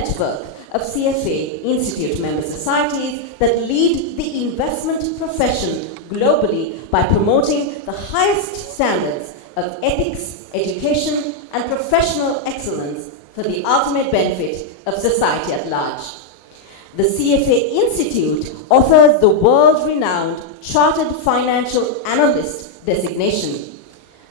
network of CFA Institute member societies that lead the investment profession globally by promoting the highest standards of ethics, education, and professional excellence for the ultimate benefit of society at large. The CFA Institute offers the world-renowned Chartered Financial Analyst designation.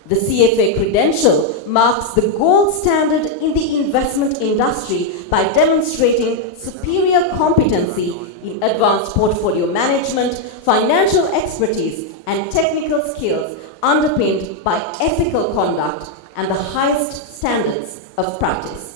The CFA credential marks the gold standard in the investment industry by demonstrating superior competency in advanced portfolio management, financial expertise, and technical skills underpinned by ethical conduct and the highest standards of practice.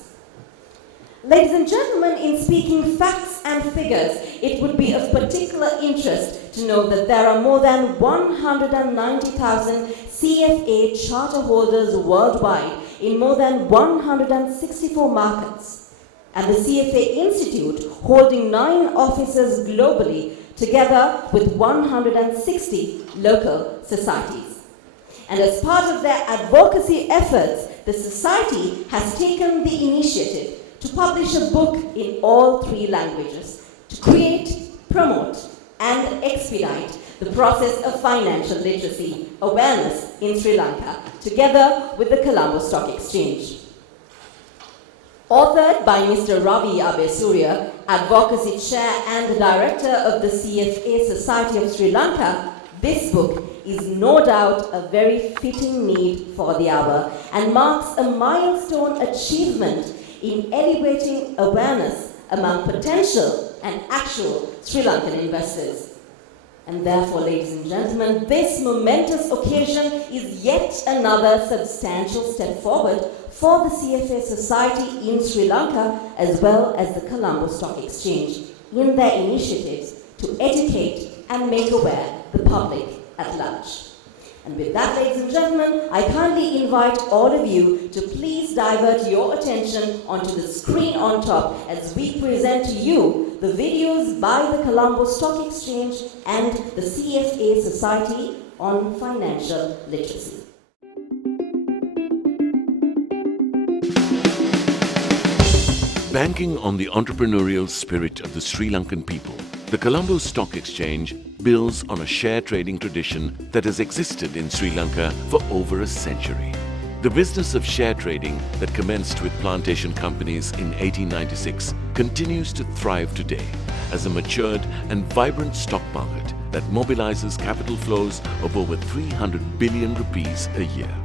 Ladies and gentlemen, in speaking facts and figures, it would be of particular interest to know that there are more than 190,000 CFA charter holders worldwide in more than 164 markets, and the CFA Institute holding 9 offices globally, together with 160 local societies. And as part of their advocacy efforts, the society has taken the initiative to publish a book in all 3 languages to create, promote, and expedite the process of financial literacy awareness in Sri Lanka, together with the Colombo Stock Exchange. Authored by Mr. Ravi Abesurya, Advocacy Chair and Director of the CFA Society of Sri Lanka, this book is no doubt a very fitting need for the hour and marks a milestone achievement in elevating awareness among potential and actual Sri Lankan investors. And therefore, ladies and gentlemen, this momentous occasion is yet another substantial step forward for the CFA Society in Sri Lanka as well as the Colombo Stock Exchange in their initiatives to educate and make aware the public at large. And with that, ladies and gentlemen, I kindly invite all of you to please divert your attention onto the screen on top as we present to you the videos by the Colombo Stock Exchange and the CFA Society on financial literacy. Banking on the entrepreneurial spirit of the Sri Lankan people, the Colombo Stock Exchange builds on a share trading tradition that has existed in Sri Lanka for over a century. The business of share trading that commenced with plantation companies in 1896 continues to thrive today as a matured and vibrant stock market that mobilizes capital flows of over 300 billion rupees a year.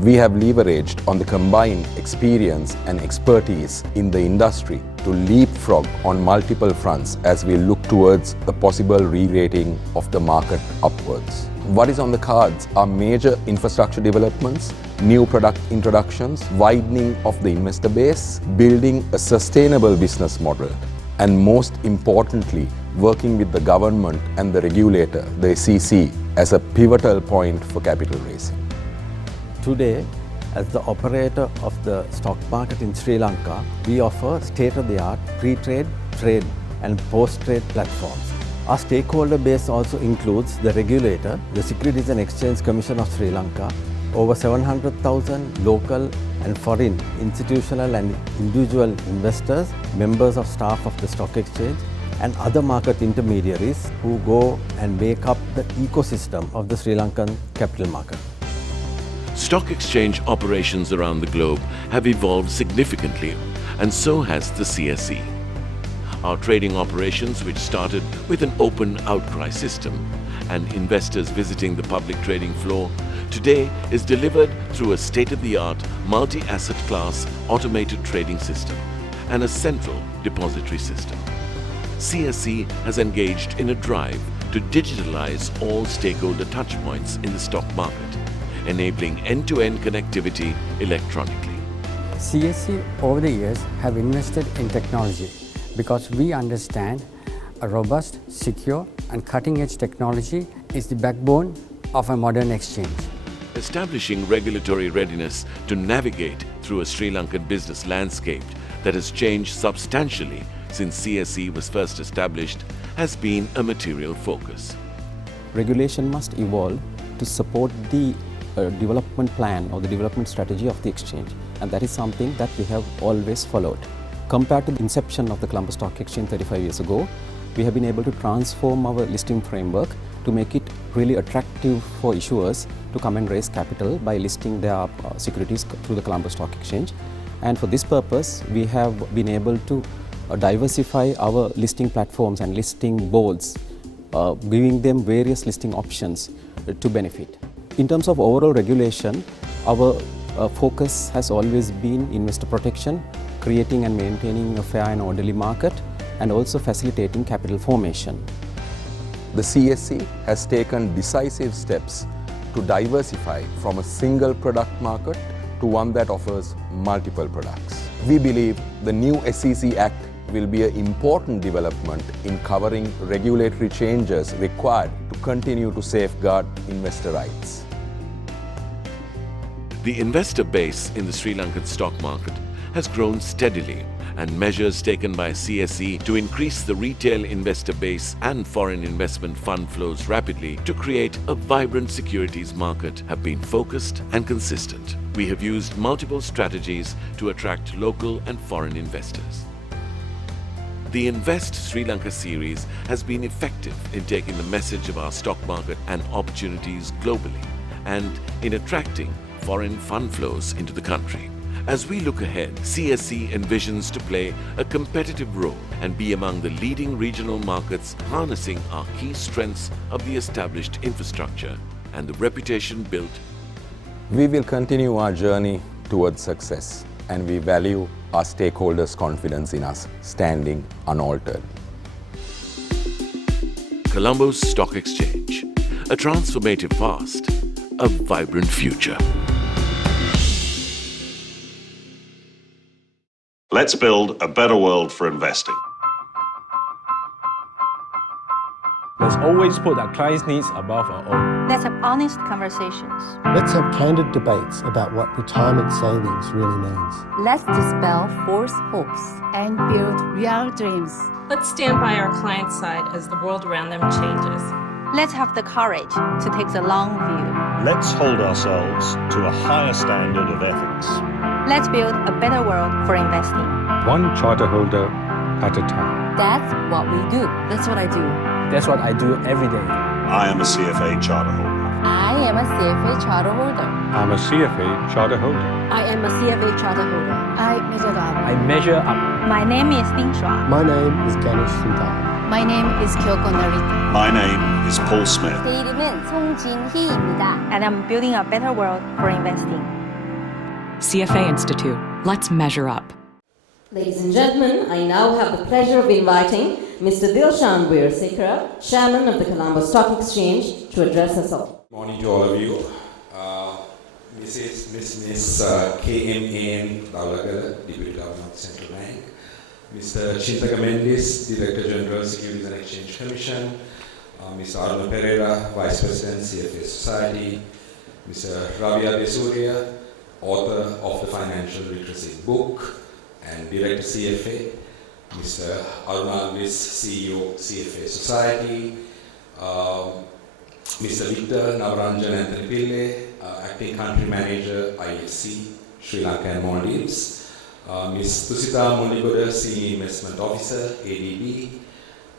We have leveraged on the combined experience and expertise in the industry to leapfrog on multiple fronts as we look towards the possible re-rating of the market upwards. What is on the cards are major infrastructure developments, new product introductions, widening of the investor base, building a sustainable business model, and most importantly, working with the government and the regulator, the SEC, as a pivotal point for capital raising. Today, as the operator of the stock market in Sri Lanka, we offer state-of-the-art pre-trade, trade and post-trade platforms. Our stakeholder base also includes the regulator, the Securities and Exchange Commission of Sri Lanka, over 700,000 local and foreign institutional and individual investors, members of staff of the stock exchange, and other market intermediaries who go and make up the ecosystem of the Sri Lankan capital market. Stock exchange operations around the globe have evolved significantly, and so has the CSE. Our trading operations, which started with an open outcry system and investors visiting the public trading floor, today is delivered through a state-of-the-art multi-asset class automated trading system and a central depository system. CSE has engaged in a drive to digitalize all stakeholder touchpoints in the stock market, enabling end-to-end connectivity electronically. CSE over the years have invested in technology because we understand a robust, secure and cutting-edge technology is the backbone of a modern exchange. Establishing regulatory readiness to navigate through a Sri Lankan business landscape that has changed substantially since CSE was first established has been a material focus. Regulation must evolve to support the development plan or the development strategy of the exchange, and that is something that we have always followed. Compared to the inception of the Colombo Stock Exchange 35 years ago, we have been able to transform our listing framework to make it really attractive for issuers to come and raise capital by listing their securities through the Colombo Stock Exchange. And for this purpose, we have been able to diversify our listing platforms and listing boards, giving them various listing options to benefit. In terms of overall regulation, our focus has always been investor protection, creating and maintaining a fair and orderly market, and also facilitating capital formation. The CSE has taken decisive steps to diversify from a single product market to one that offers multiple products. We believe the new SEC Act will be an important development in covering regulatory changes required to continue to safeguard investor rights. The investor base in the Sri Lankan stock market has grown steadily, and measures taken by CSE to increase the retail investor base and foreign investment fund flows rapidly to create a vibrant securities market have been focused and consistent. We have used multiple strategies to attract local and foreign investors. The Invest Sri Lanka series has been effective in taking the message of our stock market and opportunities globally, and in attracting foreign fund flows into the country. As we look ahead, CSE envisions to play a competitive role and be among the leading regional markets, harnessing our key strengths of the established infrastructure and the reputation built. We will continue our journey towards success, and we value our stakeholders' confidence in us, standing unaltered. Colombo's Stock Exchange, a transformative past, a vibrant future. Let's build a better world for investing. Let's always put our clients' needs above our own. Let's have honest conversations. Let's have candid debates about what retirement savings really means. Let's dispel false hopes And build real dreams. Let's stand by our clients' side as the world around them changes. Let's have the courage to take the long view. Let's hold ourselves to a higher standard of ethics. Let's build a better world for investing. One charter holder at a time. That's what we do. That's what I do. That's what I do every day. I am a CFA charter holder. I am a CFA charter holder. I'm a CFA charter holder. I am a CFA charter holder. I measure up. I measure up. My name is Ding Shua. My name is Ganesh Sundar. My name is Kyoko Narita. My name is Paul Smith. 제 이름은 송진희입니다. And I'm building a better world for investing. CFA Institute. Let's measure up. Ladies and gentlemen, I now have the pleasure of inviting Mr. Dilshan Weerasekara, Chairman of the Colombo Stock Exchange, to address us all. Morning to all of you. Miss K.M.A.N. Daulagala, Deputy Governor of the Central Bank. Mr. Chintaka Mendis, Director General, Securities and Exchange Commission. Mr. Aruna Pereira, Vice President, CFA Society. Mr. Ravi Adesurya, author of the Financial Literacy book and Director CFA. Mr. Aruna Alvis, CEO, CFA Society. Mr. Victor Navaranjan Anthony Pille, Acting Country Manager, IFC, Sri Lanka and Maldives. Ms. Tusita Munigoda, Senior Investment Officer, ADB.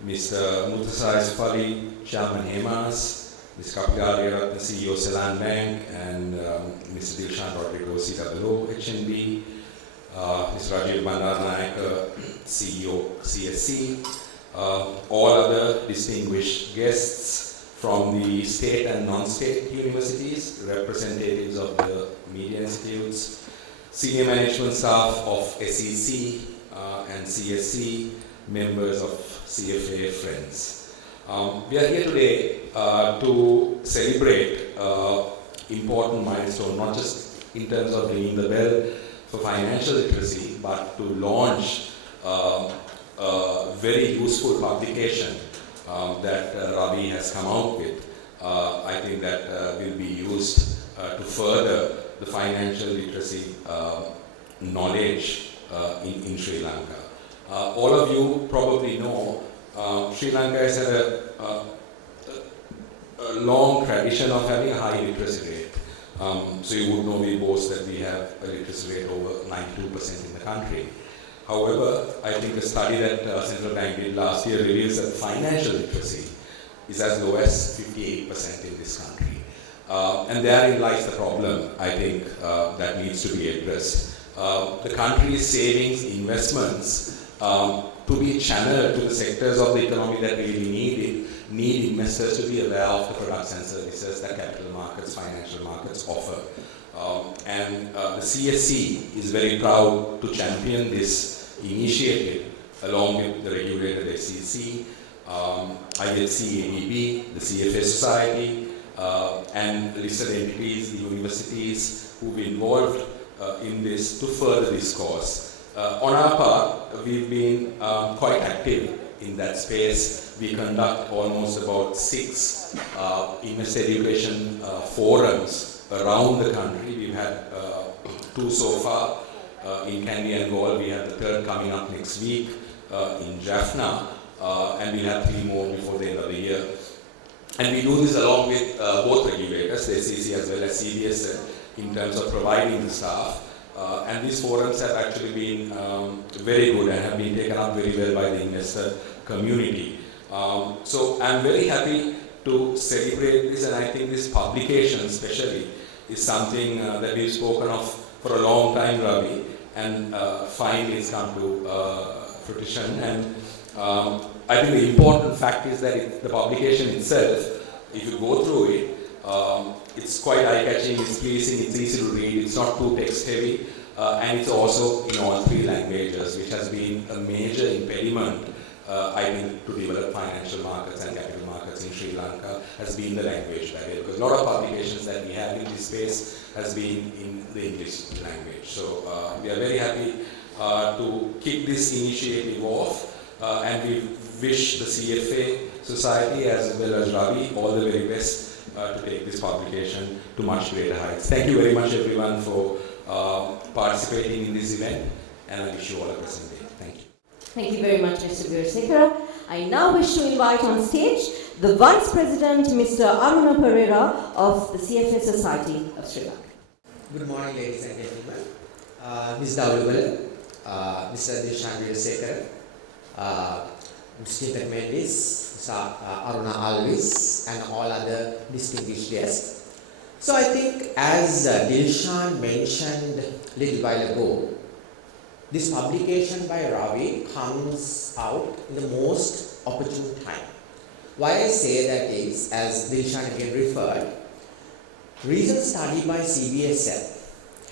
Mr. Mutasai Sufali, Chairman HEMAS. Ms. Kapigali Ratna, CEO, Ceylon Bank, and Mr. Dilshan Rodrigo, CWO, HNB. Mr. Rajiv Bandaranaike, CEO, CSE. All other distinguished guests from the state and non-state universities, representatives of the media institutes, senior management staff of SEC and CSE, members of CFA friends. We are here today to celebrate important milestone, not just in terms of ringing the bell for financial literacy, but to launch a very useful publication that Ravi has come out with. I think that will be used to further the financial literacy knowledge in Sri Lanka. All of you probably know Sri Lanka has had a long tradition of having a high literacy rate. So you would know we boast that we have a literacy rate over 92% in the country. However, I think a study that Central Bank did last year reveals that financial literacy is as low as 58% in this country. And therein lies the problem, I think, that needs to be addressed. The country's savings, investments, to be channeled to the sectors of the economy that really need investors to be aware of the products and services that capital markets, financial markets offer. And the CSE is very proud to champion this initiative along with the regulator SEC, IFC, ADB, the CFA Society, and listed entities, the universities who've been involved in this to further this cause. On our part, we've been quite active in that space. We conduct almost about 6 investor education forums around the country. We've had 2 so far in Kandy and Galle. We have the 3rd coming up next week in Jaffna, and we'll have 3 more before the end of the year. And we do this along with both regulators, the SEC as well as CBS, in terms of providing the staff. And these forums have actually been very good and have been taken up very well by the investor community. So I'm very happy to celebrate this, and I think this publication especially is something that we've spoken of for a long time, Ravi, and finally it's come to fruition. And I think the important fact is that the publication itself, if you go through it, it's quite eye-catching, it's pleasing, it's easy to read, it's not too text-heavy, and it's also in all 3 languages, which has been a major impediment, I think, to develop financial markets and capital markets in Sri Lanka, has been the language barrier, because a lot of publications that we have in this space has been in the English language. So we are very happy to kick this initiative off, and we wish the CFA Society as well as Ravi all the very best to take this publication to much greater heights. Thank you very much everyone for participating in this event, and I wish you all a pleasant day. Thank you. Thank you very much, Mr. Veerasekara. I now wish to invite on stage the Vice President, Mr. Aruna Pereira of the CFA Society of Sri Lanka. Good morning, ladies and gentlemen. Ms. Dawlubala, Mr. Dilshan Veerasekara, Mr. Chintan Mendis, Mr. Aruna Alvis, and all other distinguished guests. So I think, as Dilshan mentioned a little while ago, this publication by Ravi comes out in the most opportune time. Why I say that is, as Dilshan again referred, recent study by CBSL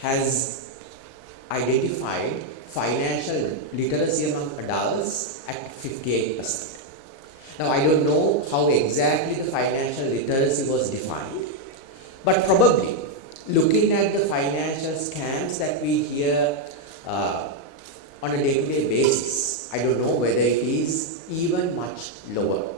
has identified financial literacy among adults at 58%. Now, I don't know how exactly the financial literacy was defined, but probably looking at the financial scams that we hear on a day-to-day basis, I don't know whether it is even much lower.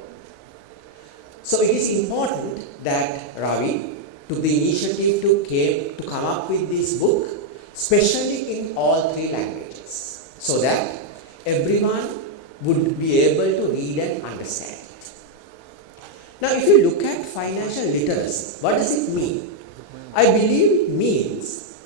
So it is important that Ravi took the initiative to come up with this book, especially in all 3 languages, so that everyone would be able to read and understand it. Now, if you look at financial literacy, what does it mean? I believe it means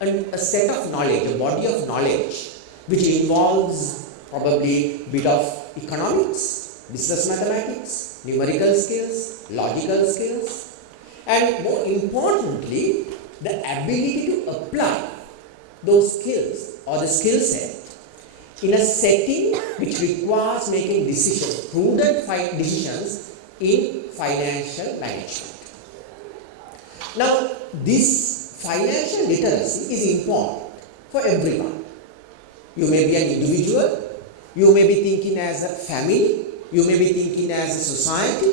a set of knowledge, a body of knowledge, which involves probably a bit of economics, business mathematics, numerical skills, logical skills, and more importantly, the ability to apply those skills or the skill set in a setting which requires making decisions, prudent decisions in financial management. Now, this financial literacy is important for everyone. You may be an individual, you may be thinking as a family, you may be thinking as a society,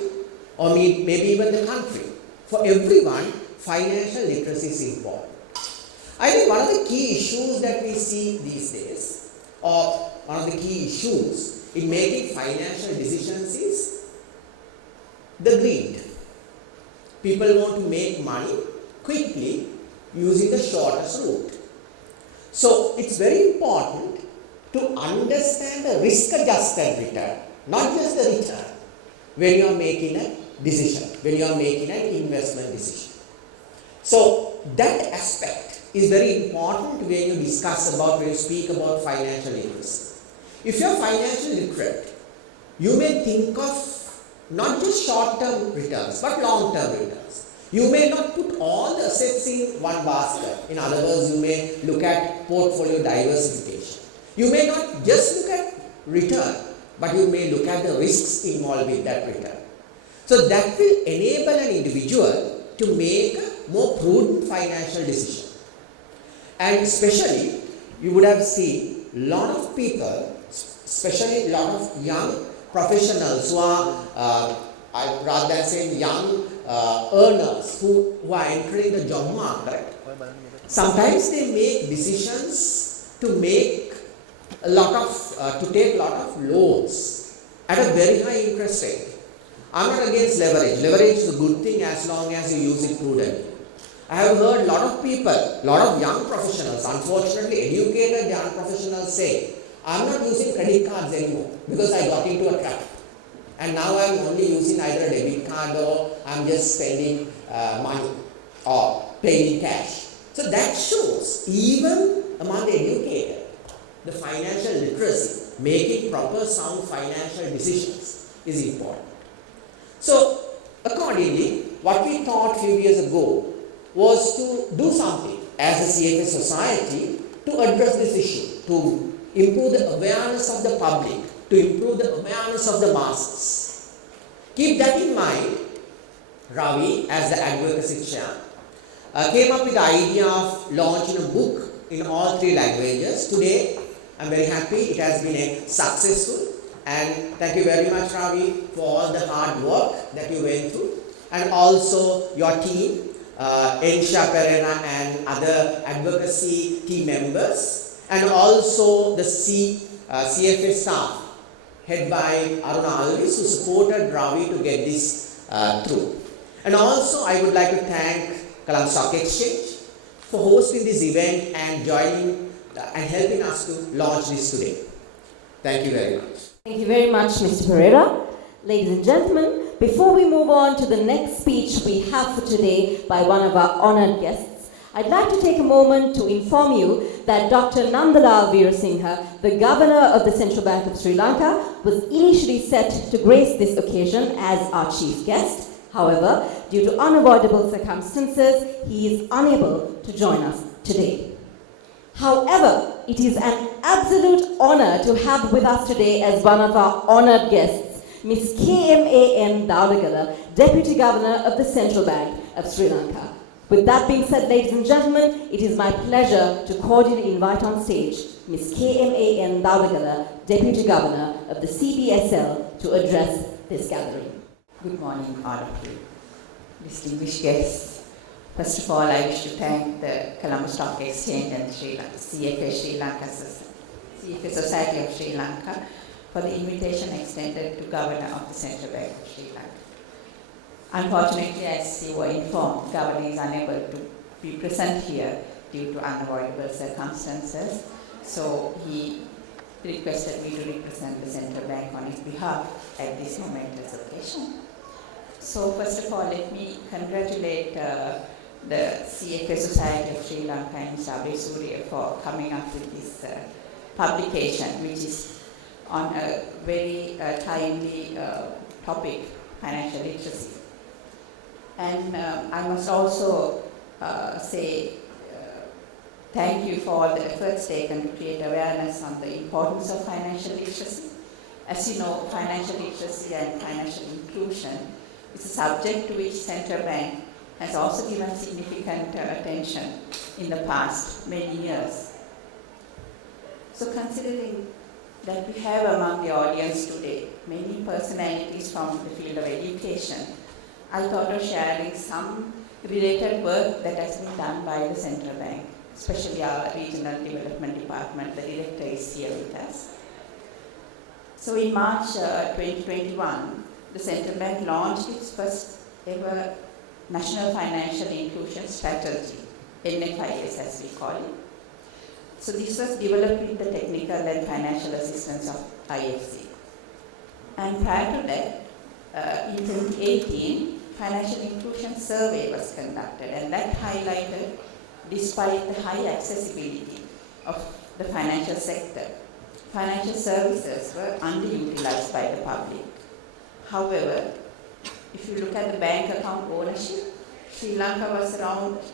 or maybe even the country. For everyone, financial literacy is important. I think one of the key issues that we see these days, or one of the key issues in making financial decisions is the greed. People want to make money quickly using the shortest route. So it's very important to understand the risk-adjusted return, not just the return, when you are making a decision, when you are making an investment decision. So that aspect is very important when you when you speak about financial literacy. If you are financially literate, you may think of not just short-term returns, but long-term returns. You may not put all the assets in one basket. In other words, you may look at portfolio diversification. You may not just look at return, but you may look at the risks involved with that return. So that will enable an individual to make a more prudent financial decision. And especially, you would have seen a lot of people, especially a lot of young professionals who are, rather than saying young earners who are entering the job market, sometimes they make decisions to make to take a lot of loans at a very high interest rate. I'm not against leverage. Leverage is a good thing as long as you use it prudently. I have heard a lot of people, a lot of young professionals, unfortunately educated young professionals say, I'm not using credit cards anymore because I got into a trap. And now I'm only using either a debit card or I'm just spending money or paying in cash. So that shows, even among the educated, the financial literacy, making proper sound financial decisions is important. So accordingly, what we thought a few years ago was to do something as a CFA society to address this issue, to improve the awareness of the public, to improve the awareness of the masses. Keep that in mind, Ravi, as the advocacy chair, came up with the idea of launching a book in all 3 languages. Today, I'm very happy it has been successful, and thank you very much, Ravi, for all the hard work that you went through, and also your team, Ensha Pereira and other advocacy team members, and also the CFA staff, head by Aruna Alvis, who supported Ravi to get this through. And also, I would like to thank Colombo Stock Exchange for hosting this event and joining and helping us to launch this today. Thank you very much. Thank you very much, Mr. Pereira. Ladies and gentlemen, before we move on to the next speech we have for today by one of our honored guests, I'd like to take a moment to inform you that Dr. Nandalal Veerasinghe, the Governor of the Central Bank of Sri Lanka, was initially set to grace this occasion as our chief guest. However, due to unavoidable circumstances, he is unable to join us today. However, it is an absolute honor to have with us today as one of our honored guests, Ms. KMAN Dowdagala, Deputy Governor of the Central Bank of Sri Lanka. With that being said, ladies and gentlemen, it is my pleasure to cordially invite on stage Ms. KMAN Dowdagala, Deputy Governor of the CBSL, to address this gathering. Good morning, all of you, distinguished guests. First of all, I wish to thank the Colombo Stock Exchange and CFA Society of Sri Lanka for the invitation extended to Governor of the Central Bank of Sri Lanka. Unfortunately, as you were informed, Governor is unable to be present here due to unavoidable circumstances. So he requested me to represent the Central Bank on his behalf at this momentous occasion. So first of all, let me congratulate the CFA Society of Sri Lanka and Mr. Abhay Surya for coming up with this publication, which is on a very timely topic, financial literacy. And I must also say thank you for all the efforts taken to create awareness on the importance of financial literacy. As you know, financial literacy and financial inclusion is a subject to which Central Bank has also given significant attention in the past many years. So considering that we have among the audience today many personalities from the field of education, I thought of sharing some related work that has been done by the Central Bank, especially our Regional Development Department. The director is here with us. So in March 2021, the Central Bank launched its first ever National Financial Inclusion Strategy, NFIS as we call it. So this was developed with the technical and financial assistance of IFC. And prior to that, in 2018, Financial Inclusion Survey was conducted, and that highlighted despite the high accessibility of the financial sector, financial services were underutilized by the public. However, if you look at the bank account ownership, Sri Lanka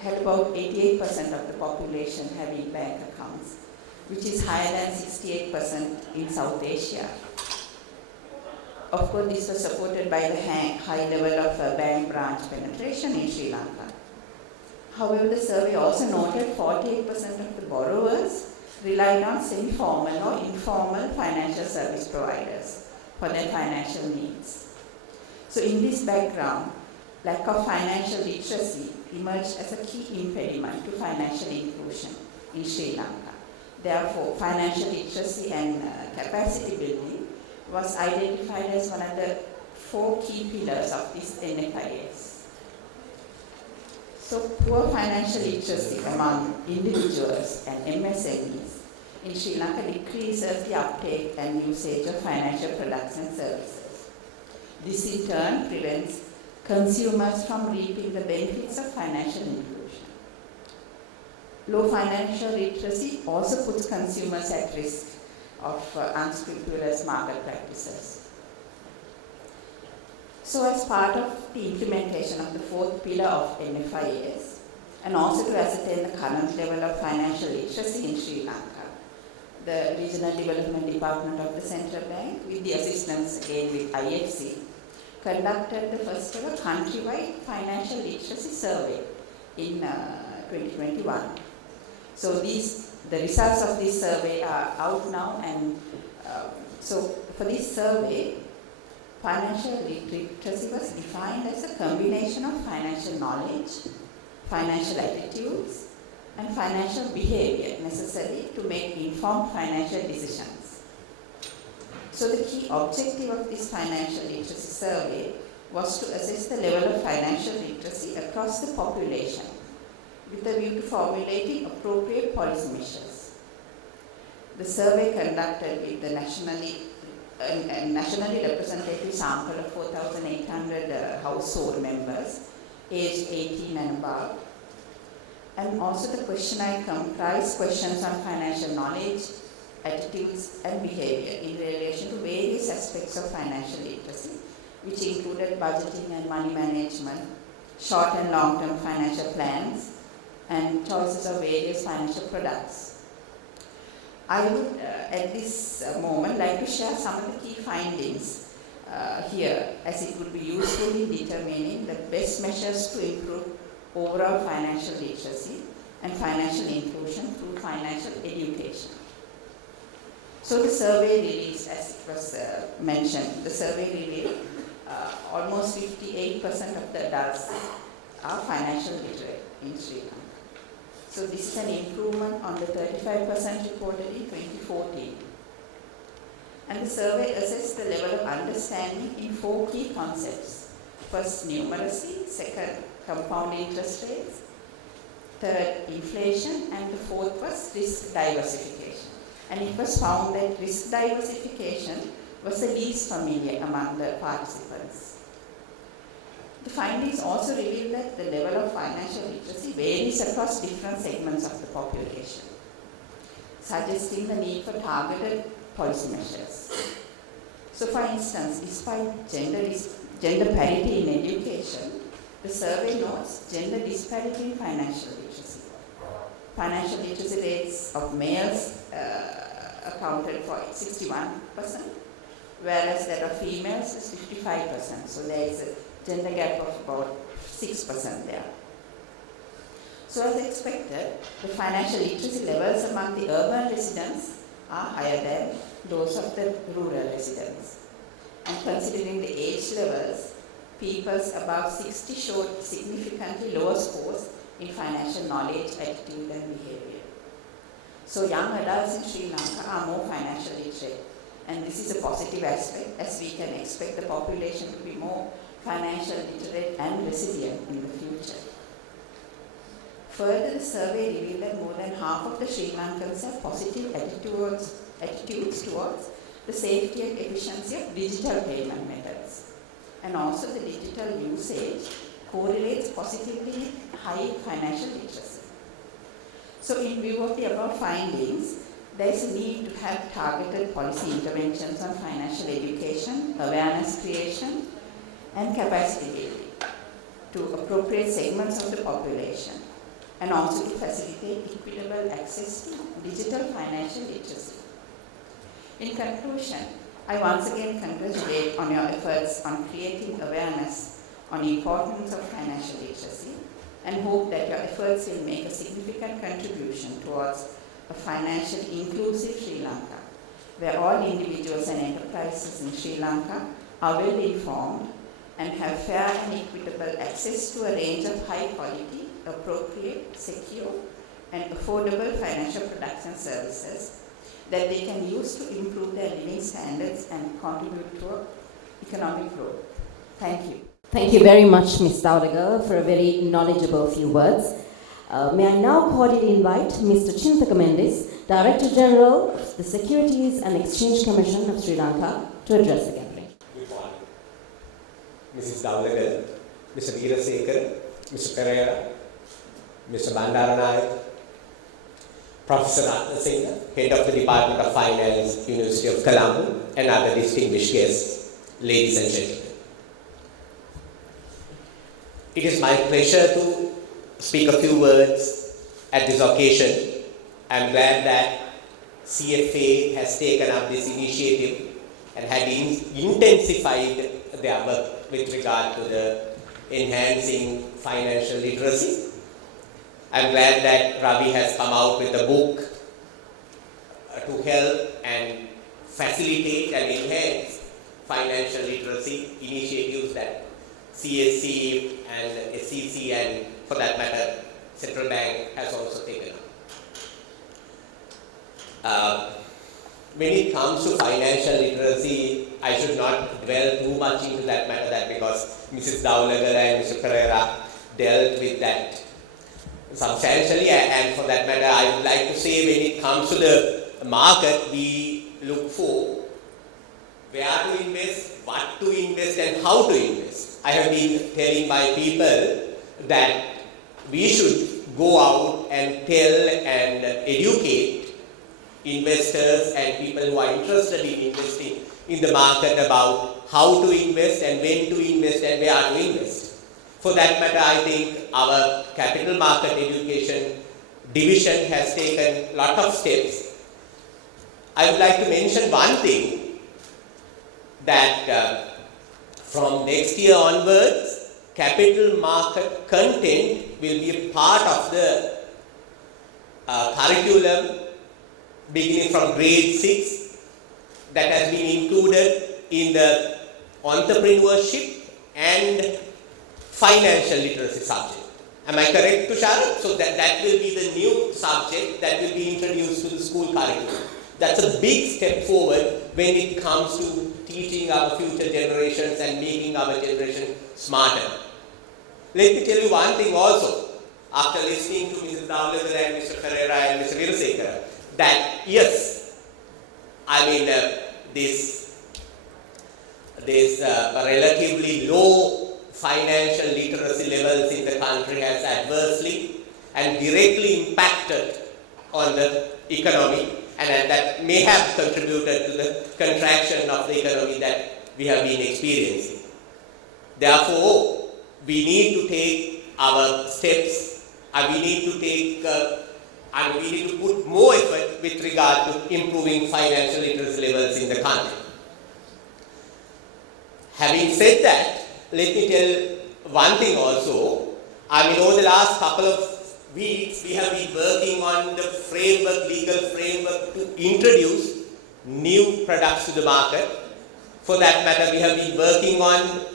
had about 88% of the population having bank accounts, which is higher than 68% in South Asia. Of course, this was supported by the high level of bank branch penetration in Sri Lanka. However, the survey also noted 48% of the borrowers relied on semi-formal or informal financial service providers for their financial needs. So in this background, lack of financial literacy emerged as a key impediment to financial inclusion in Sri Lanka. Therefore, financial literacy and capacity building was identified as one of the 4 key pillars of this NFIS. So poor financial literacy among individuals and MSMEs in Sri Lanka decreases the uptake and usage of financial products and services. This in turn prevents consumers from reaping the benefits of financial inclusion. Low financial literacy also puts consumers at risk of unscrupulous market practices. So as part of the implementation of the 4th pillar of NFIS, and also to ascertain the current level of financial literacy in Sri Lanka, the Regional Development Department of the Central Bank, with the assistance again with IFC, conducted the first ever countrywide financial literacy survey in 2021. So the results of this survey are out now, and so for this survey, financial literacy was defined as a combination of financial knowledge, financial attitudes, and financial behavior necessary to make informed financial decisions. So the key objective of this financial literacy survey was to assess the level of financial literacy across the population with a view to formulating appropriate policy measures. The survey conducted with the nationally representative sample of 4,800 household members aged 18 and above. And also the questionnaire comprised questions on financial knowledge, attitudes and behavior in relation to various aspects of financial literacy, which included budgeting and money management, short and long-term financial plans, and choices of various financial products. I would at this moment like to share some of the key findings here, as it would be useful in determining the best measures to improve overall financial literacy and financial inclusion through financial education. So the survey released, as it was mentioned, the survey revealed almost 58% of the adults are financial literate in Sri Lanka. So this is an improvement on the 35% reported in 2014. And the survey assessed the level of understanding in 4 key concepts. First, numeracy; second, compound interest rates; third, inflation; and the 4th was risk diversification. And it was found that risk diversification was the least familiar among the participants. The findings also reveal that the level of financial literacy varies across different segments of the population, suggesting the need for targeted policy measures. So for instance, despite gender parity in education, the survey notes gender disparity in financial literacy. Financial literacy rates of males accounted for 61%, whereas that of females is 55%. So there is a gender gap of about 6% there. So as expected, the financial literacy levels among the urban residents are higher than those of the rural residents. And considering the age levels, peoples above 60 showed significantly lower scores in financial knowledge, attitude and behavior. So young adults in Sri Lanka are more financially literate, and this is a positive aspect, as we can expect the population to be more financially literate and resilient in the future. Further, the survey revealed that more than half of the Sri Lankans have positive attitudes towards the safety and efficiency of digital payment methods. And also the digital usage correlates positively with high financial literacy. So in view of the above findings, there is a need to have targeted policy interventions on financial education, awareness creation, and capacity building to appropriate segments of the population, and also to facilitate equitable access to digital financial literacy. In conclusion, I once again congratulate on your efforts on creating awareness on the importance of financial literacy, and hope that your efforts will make a significant contribution towards a financially inclusive Sri Lanka, where all individuals and enterprises in Sri Lanka are well informed and have fair and equitable access to a range of high quality, appropriate, secure, and affordable financial products and services that they can use to improve their living standards and contribute to economic growth. Thank you. Thank you very much, Ms. Dowdagar, for a very knowledgeable few words. May I now cordially invite Mr. Chintaka Mendis, Director General of the Securities and Exchange Commission of Sri Lanka, to address the gathering. Good morning. Mrs. Dowdagar, Mr. Veerasekara, Mr. Pereira, Mr. Bandaranayak, Professor Ratna Singh, Head of the Department of Finance, University of Colombo, and other distinguished guests, ladies and gentlemen. It is my pleasure to speak a few words at this occasion. I am glad that CFA has taken up this initiative and had intensified their work with regard to the enhancing financial literacy. I am glad that Ravi has come out with a book to help and facilitate and enhance financial literacy initiatives that CSE and SEC and, for that matter, Central Bank has also taken up. When it comes to financial literacy, I should not dwell too much into that matter, that because Mrs. Dowdagar and Mr. Pereira dealt with that substantially, and for that matter, I would like to say when it comes to the market, we look for where to invest, what to invest, and how to invest. I have been telling my people that we should go out and tell and educate investors and people who are interested in investing in the market about how to invest and when to invest and where to invest. For that matter, I think our capital market education division has taken a lot of steps. I would like to mention one thing, that from next year onwards, capital market content will be a part of the curriculum beginning from grade 6 that has been included in the entrepreneurship and financial literacy subject. Am I correct, Tushar? So that will be the new subject that will be introduced to the school curriculum. That's a big step forward when it comes to teaching our future generations and making our generation smarter. Let me tell you one thing also, after listening to Mrs. Dowdagar and Mr. Pereira and Mr. Veerasekara, that yes, I mean this relatively low financial literacy levels in the country has adversely and directly impacted on the economy, and that may have contributed to the contraction of the economy that we have been experiencing. Therefore, we need to take our steps, and we need to take and we need to put more effort with regard to improving financial literacy levels in the country. Having said that, let me tell one thing also. I mean, over the last couple of weeks, we have been working on the framework, legal framework to introduce new products to the market. For that matter, we have been working on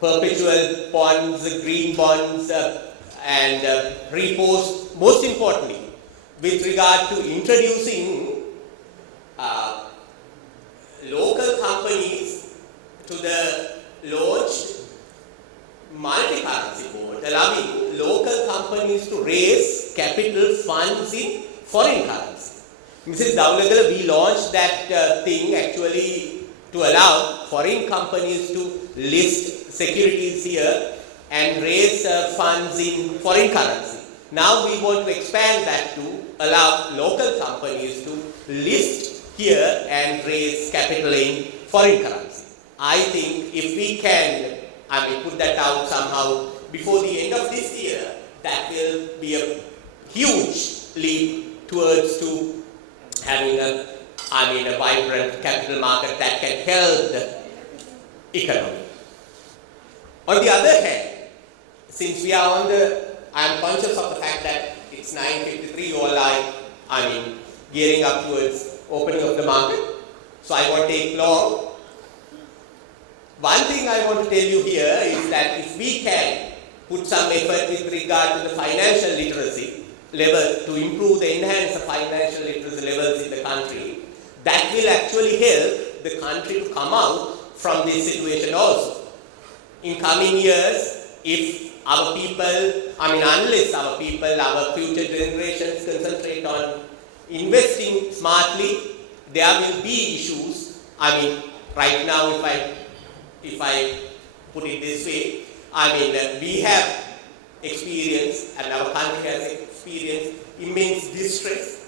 perpetual bonds, green bonds, and repos. Most importantly, with regard to introducing local companies to the launched multi-currency board, allowing local companies to raise capital funds in foreign currency. Mrs. Dowdagar, we launched that thing actually to allow foreign companies to list securities here and raise funds in foreign currency. Now we want to expand that to allow local companies to list here and raise capital in foreign currency. I think if we can, put that out somehow before the end of this year, that will be a huge leap towards to having a vibrant capital market that can help the economy. On the other hand, since we are I am conscious of the fact that it's 9:53, you all are, gearing up towards opening of the market, so I won't take long. One thing I want to tell you here is that if we can put some effort with regard to the financial literacy level to improve the enhance the financial literacy levels in the country, that will actually help the country to come out from this situation also. In coming years, if our people, unless our people, our future generations concentrate on investing smartly, there will be issues. Right now, if I put it this way, we have experienced, and our country has experienced immense distress.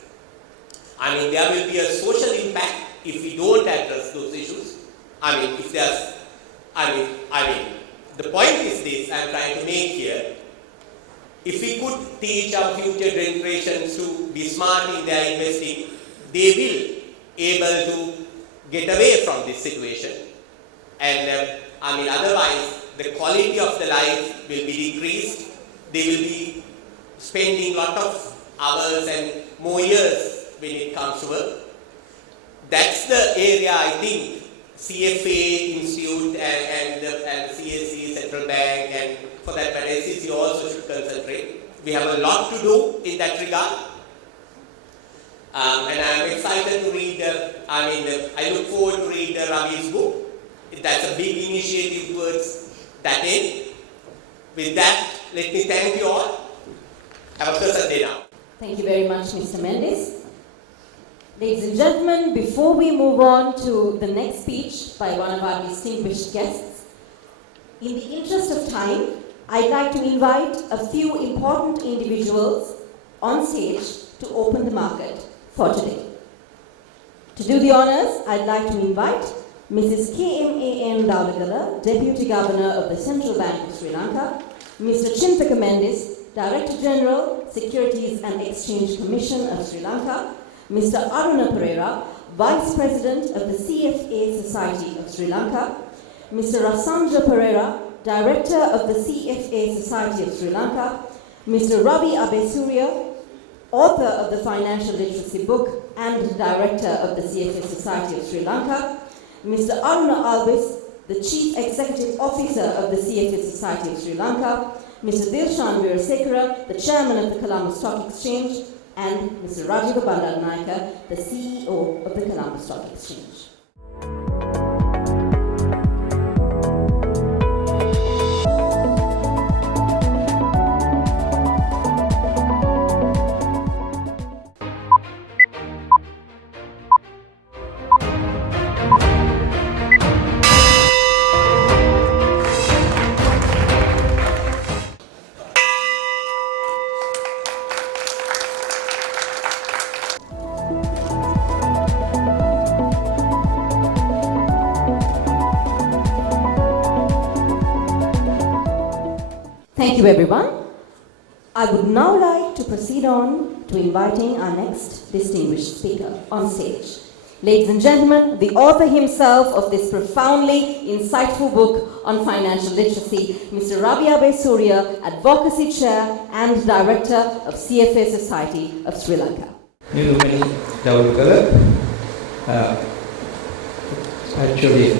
There will be a social impact if we don't address those issues. If there's, the point is this I'm trying to make here. If we could teach our future generations to be smart in their investing, they will able to get away from this situation. And otherwise, the quality of the life will be decreased. They will be spending a lot of hours and more years when it comes to work. That's the area I think CFA Institute and CSE Central Bank and for that matter SEC also should concentrate. We have a lot to do in that regard. And I am excited to read, I look forward to read Ravi's book. That's a big initiative towards that end. With that, let me thank you all. Have a pleasant day now. Thank you very much, Mr. Mendes. Ladies and gentlemen, before we move on to the next speech by one of our distinguished guests, in the interest of time, I'd like to invite a few important individuals on stage to open the market for today. To do the honors, I'd like to invite Mrs. K.M.A.N. Dowdagala, Deputy Governor of the Central Bank of Sri Lanka, Mr. Chintaka Mendes, Director General, Securities and Exchange Commission of Sri Lanka, Mr. Aruna Pereira, Vice President of the CFA Society of Sri Lanka, Mr. Rasanja Pereira, Director of the CFA Society of Sri Lanka, Mr. Ravi Abesurya, author of the Financial Literacy book and Director of the CFA Society of Sri Lanka, Mr. Aruna Alvis, the Chief Executive Officer of the CFA Society of Sri Lanka, Mr. Dilshan Veerasekara, the Chairman of the Colombo Stock Exchange, and Mr. Rajiva Bandaranaike, the CEO of the Colombo Stock Exchange. Thank you, everyone. I would now like to proceed on to inviting our next distinguished speaker on stage. Ladies and gentlemen, the author himself of this profoundly insightful book on financial literacy, Mr. Ravi Abesurya, Advocacy Chair and Director of CFA Society of Sri Lanka. Actually,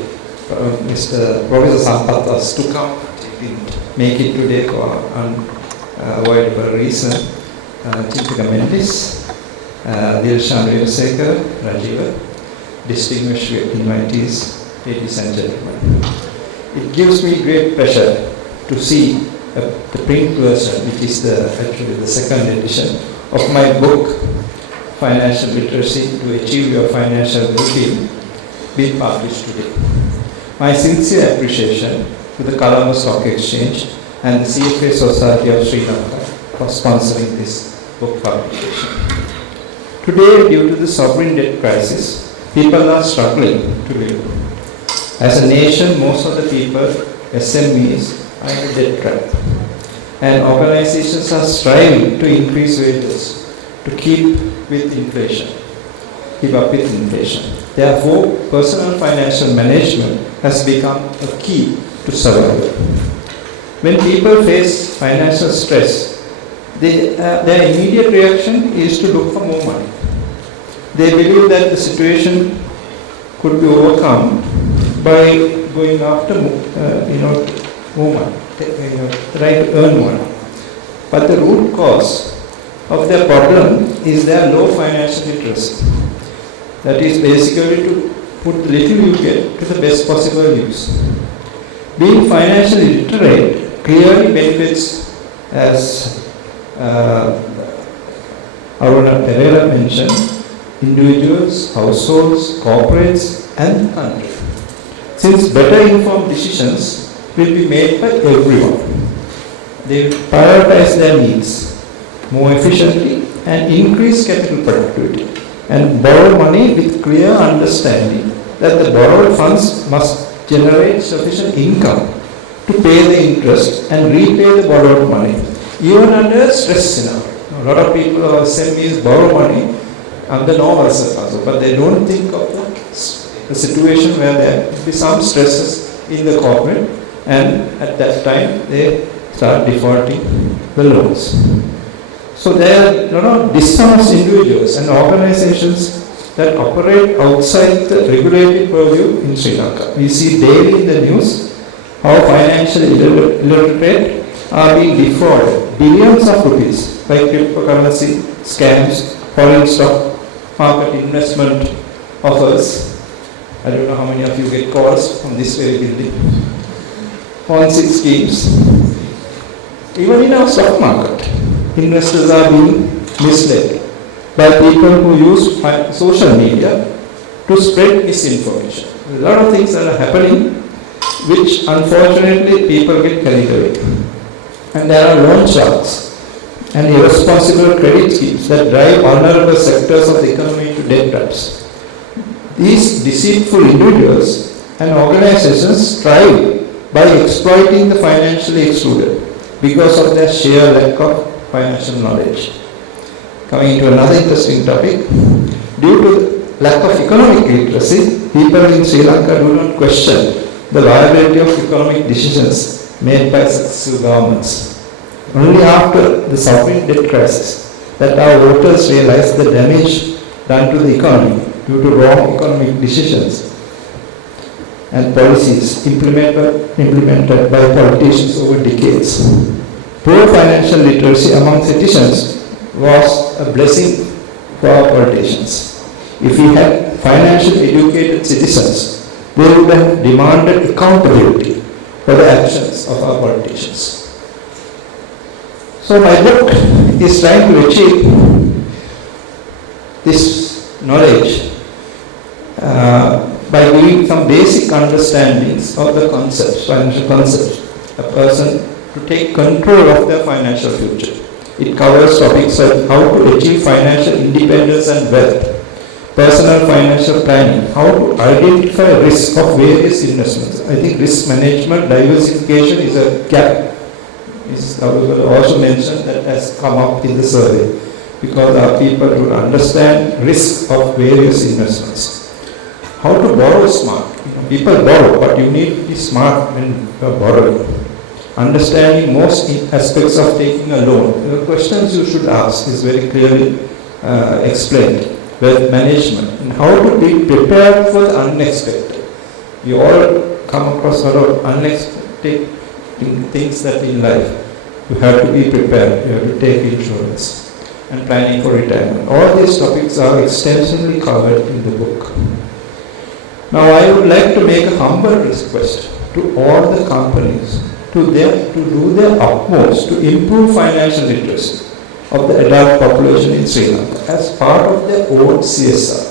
Mr. Professor Sampath was to come, but he didn't make it today for unavoidable reason. Chintaka Mendes, Dilshan Veerasekara, Rajiva, distinguished invitees, ladies and gentlemen. It gives me great pleasure to see the print version, which is actually the second edition of my book, Financial Literacy to Achieve Your Financial Well-being, being published today. My sincere appreciation to the Colombo Stock Exchange and the CFA Society of Sri Lanka for sponsoring this book publication. Today, due to the sovereign debt crisis, people are struggling to live. As a nation, most of the people, SMEs, are in a debt trap. And organizations are striving to increase wages to keep up with inflation. Therefore, personal financial management has become a key to survival. When people face financial stress, their immediate reaction is to look for more money. They believe that the situation could be overcome by going after more money, trying to earn more. But the root cause of their problem is their low financial literacy. That is basically to put the little you get to the best possible use. Being financially literate clearly benefits, as Aruna Pereira mentioned, individuals, households, corporates, and the country. Since better informed decisions will be made by everyone, they prioritize their needs more efficiently and increase capital productivity, and borrow money with clear understanding that the borrowed funds must generate sufficient income to pay the interest and repay the borrowed money, even under stress scenario. A lot of people or SMEs borrow money under normal circumstances, but they don't think of the situation where there will be some stresses in the corporate, and at that time they start defaulting the loans. So there are a lot of dishonest individuals and organizations that operate outside the regulated purview in Sri Lanka. We see daily in the news how financially illiterate are being defrauded billions of rupees by cryptocurrency scams, foreign stock market investment offers. I don't know how many of you get calls from this very building. Ponzi schemes. Even in our stock market, investors are being misled by people who use social media to spread misinformation. A lot of things that are happening which unfortunately people get carried away. And there are loan sharks and irresponsible credit schemes that drive vulnerable sectors of the economy into debt traps. These deceitful individuals and organizations strive by exploiting the financially excluded because of their sheer lack of financial knowledge. Coming into another interesting topic, due to lack of economic literacy, people in Sri Lanka do not question the viability of economic decisions made by successive governments. Only after the sovereign debt crisis that our voters realized the damage done to the economy due to wrong economic decisions and policies implemented by politicians over decades. Poor financial literacy among citizens was a blessing for our politicians. If we had financially educated citizens, they would have demanded accountability for the actions of our politicians. So my book is trying to achieve this knowledge by giving some basic understandings of the concepts, financial concepts, a person to take control of their financial future. It covers topics like how to achieve financial independence and wealth, personal financial planning, how to identify risk of various investments. I think risk management, diversification is a gap. I will also mention that has come up in the survey because our people will understand risk of various investments. How to borrow smart. People borrow, but you need to be smart when you are borrowing. Understanding most aspects of taking a loan. The questions you should ask is very clearly explained. Wealth management and how to be prepared for the unexpected. You all come across a lot of unexpected things that in life you have to be prepared. You have to take insurance and planning for retirement. All these topics are extensively covered in the book. Now I would like to make a humble request to all the companies to do their utmost to improve financial literacy of the adult population in Sri Lanka as part of their own CSR.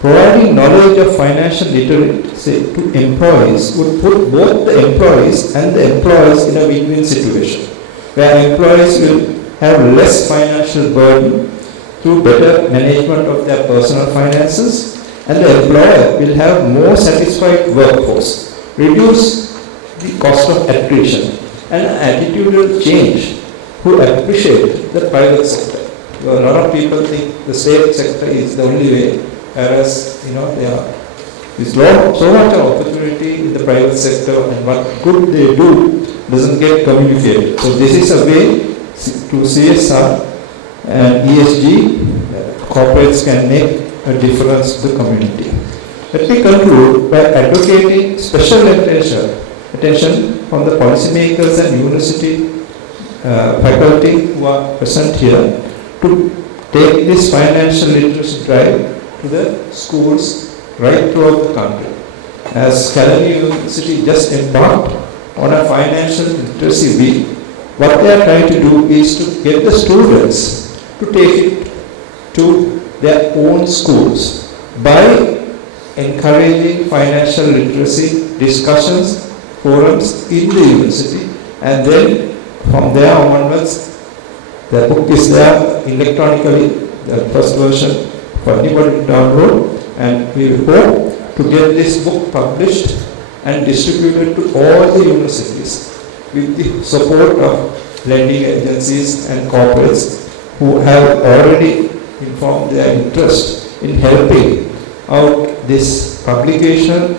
Providing knowledge of financial literacy to employees would put both the employees and the employers in a win-win situation, where employees will have less financial burden through better management of their personal finances, and the employer will have more satisfied workforce, reduce the cost of attrition, and an attitudinal change who appreciate the private sector. A lot of people think the state sector is the only way, whereas there's so much opportunity in the private sector, and what good they do doesn't get communicated. So this is a way to CSR and ESG, corporates can make a difference to the community. Let me conclude by advocating special attention from the policymakers and university faculty who are present here to take this financial literacy drive to the schools right throughout the country. As Colombo University just embarked on a financial literacy week, what they are trying to do is to get the students to take it to their own schools by encouraging financial literacy discussions, forums in the university, and then from there onwards, the book is there electronically, the first version for anybody to download, and we hope to get this book published and distributed to all the universities with the support of lending agencies and corporates who have already informed their interest in helping out this publication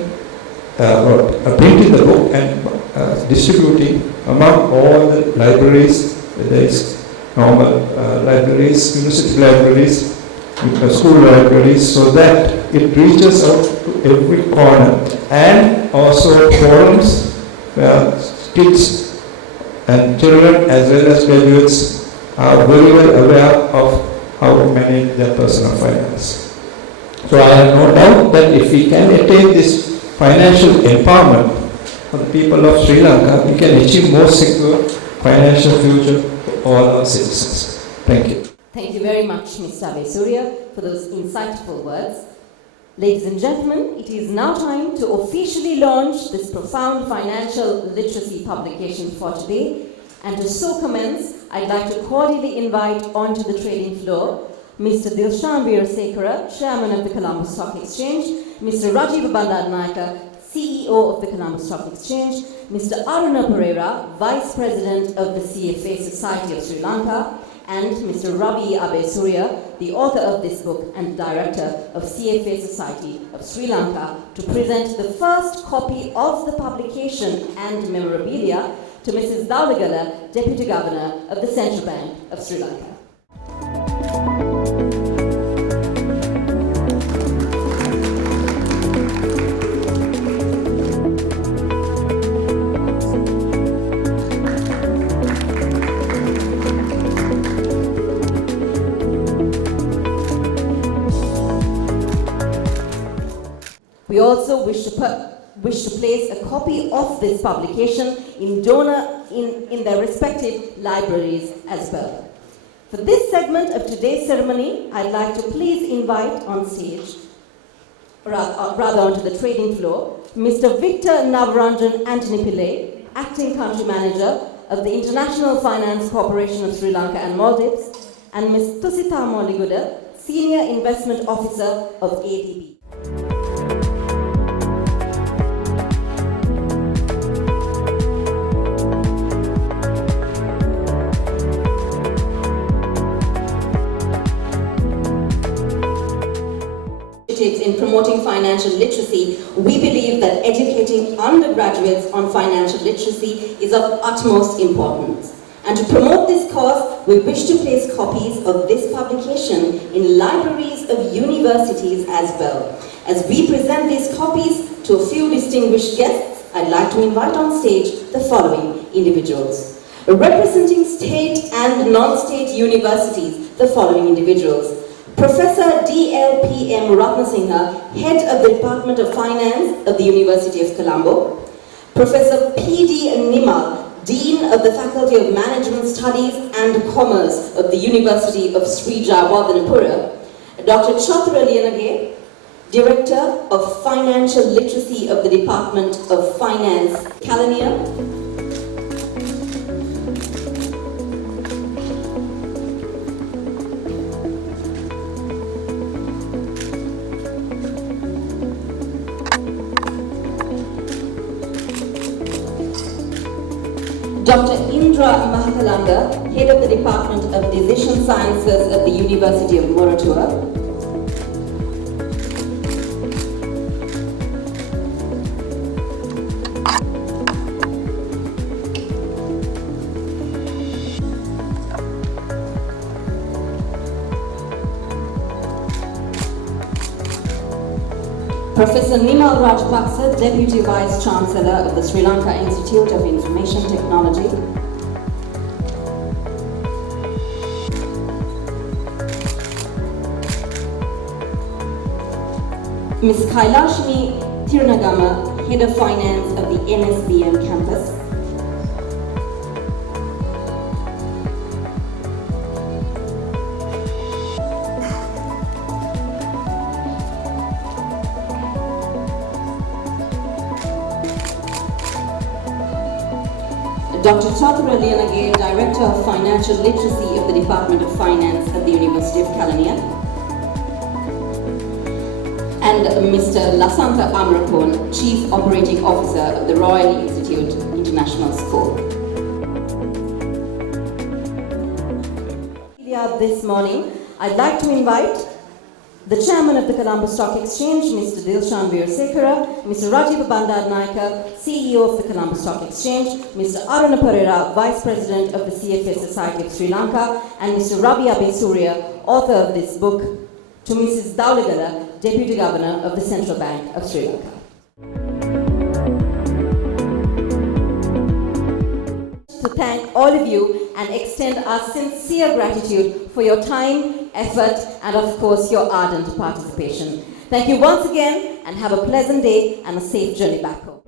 or printing the book and distributing among all the libraries, whether it's normal libraries, university libraries, school libraries, so that it reaches out to every corner, and also forums where kids and children as well as graduates are very well aware of how to manage their personal finance. So I have no doubt that if we can attain this financial empowerment for the people of Sri Lanka, we can achieve more secure financial future for all our citizens. Thank you. Thank you very much, Mr. Abe Surya, for those insightful words. Ladies and gentlemen, it is now time to officially launch this profound financial literacy publication for today. And to so commence, I'd like to cordially invite onto the trading floor Mr. Dilshan Veerasekara, Chairman of the Colombo Stock Exchange, Mr. Rajiv Bandaranaike, CEO of the Colombo Stock Exchange, Mr. Aruna Pereira, Vice President of the CFA Society of Sri Lanka, and Mr. Ravi Abe Surya, the author of this book and Director of CFA Society of Sri Lanka, to present the first copy of the publication and memorabilia to Mrs. Dowdagala, Deputy Governor of the Central Bank of Sri Lanka. We also wish to place a copy of this publication in their respective libraries as well. For this segment of today's ceremony, I'd like to please invite on stage, rather onto the trading floor, Mr. Victor Navaranjan Anthony Pillai, Acting Country Manager of the International Finance Corporation of Sri Lanka and Maldives, and Ms. Tusitha Moliguda, Senior Investment Officer of ADB. In promoting financial literacy, we believe that educating undergraduates on financial literacy is of utmost importance. And to promote this cause, we wish to place copies of this publication in libraries of universities as well. As we present these copies to a few distinguished guests, I'd like to invite on stage the following individuals. Representing state and non-state universities, the following individuals. Professor D.L.P.M. Ratnasinghe, Head of the Department of Finance of the University of Colombo. Professor P.D. Nimal, Dean of the Faculty of Management Studies and Commerce of the University of Sri Jawadhanapura. Dr. Chatra Lianage, Director of Financial Literacy of the Department of Finance, Kalania. Dr. Indra Mahakalanga, Head of the Department of Decision Sciences at the University of Moratuwa. Professor Nimal Rajapaksa, Deputy Vice Chancellor of the Sri Lanka Institute of Information Technology. Ms. Kailashini Tirunagama, Head of Finance of the NSBM campus. Dr. Chathura Lianage, Director of Financial Literacy of the Department of Finance at the University of Kelaniya. And Mr. Lasantha Amrakon, Chief Operating Officer of the Royal Institute International School. This morning, I'd like to invite the Chairman of the Colombo Stock Exchange, Mr. Dilshan Veerasekara, Mr. Rajiv Bandaranaike, CEO of the Colombo Stock Exchange, Mr. Aruna Perera, Vice President of the CFA Society of Sri Lanka, and Mr. Ravi Abesurya, author of this book, to Mrs. Dowligala, Deputy Governor of the Central Bank of Sri Lanka. To thank all of you and extend our sincere gratitude for your time, effort, and of course your ardent participation. Thank you once again and have a pleasant day and a safe journey back home.